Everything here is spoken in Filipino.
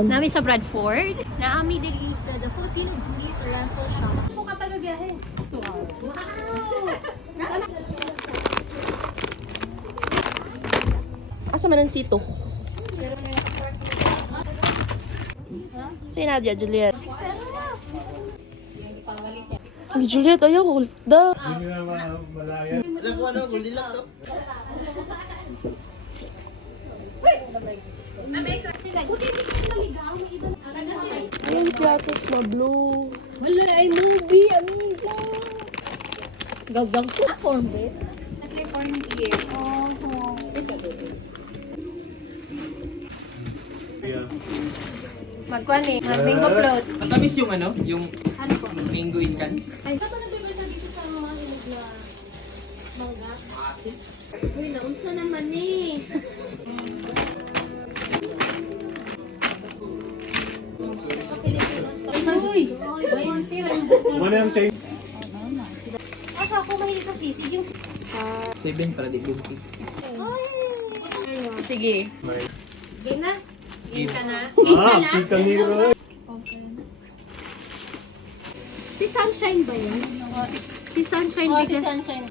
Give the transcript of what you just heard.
Nami sa Bradford. Naami diri sa the Filipino Police Rental Shop. Kung katagabiyahe. Wow! Asa man ang sito? Say Nadia, Juliet. Ay, Juliet, ayaw, hold da. Alam ko ano, Goldilocks oh. Ayun, platos na blue. Wala ay movie, amiga. Gagawag ko corn beef. Kasi corn beer. Magkuhan eh. Mango float. Matamis yung ano, yung Ano po? mango in can. Ay, saan ba nabibenta dito sa mga hinog na mangga? Uy, naunsa naman eh. Uy! Mana yung chain? Asa ako mahilig sa sisig yung... 7 para di bunti. Sige. Game na? Game ka na? Kika Nero. Si Sunshine ba yun? Si Sunshine Oh, si bigla. Sunshine.